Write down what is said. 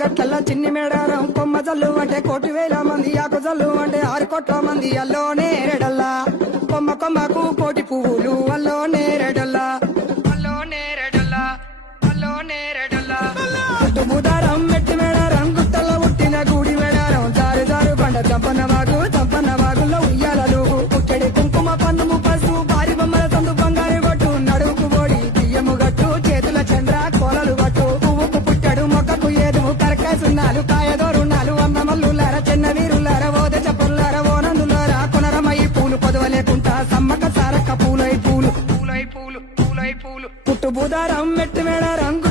గట్ల చిన్ని మేడారం కొమ్మ జల్లు అంటే 1,000,000 మంది ఆకు జల్లు అంటే 6 కోట్ల మంది అల్లో నేరేడల్లా కొమ్మ కొమ్మకు కోటి పువ్వులు అల్లో నేరేడల్లా అల్లో నేరేడల్లా అల్లో నేరేడల్లా బుధారం మెట్టి మేడారం గుట్టలో పుట్టిన గుడి మేడారం జారు జారు బండ చంపన్న వాగుల్లో ఉయ్యాలలు పుట్టడి కుంకుమ పన్నుము పసు భారీ బొమ్మల తందు బంగారు గట్టు నడువుకు బోడి బియ్యము గట్టు చేతుల చంద్ర కోలలు గట్టు పువ్వుకు పుట్టడు మొక్కకు ఏదు కరకాసున్నాలు కాయదోరున్నాలు అమ్మ మల్లులార చిన్న వీరులార ఓద చపల్లార ఓనందులార కొనరమయ్యి పూలు పొదవలేకుంటా సమ్మక సారక్క పూలై పూలు పుట్టు బుధారం మెట్టి మేడారం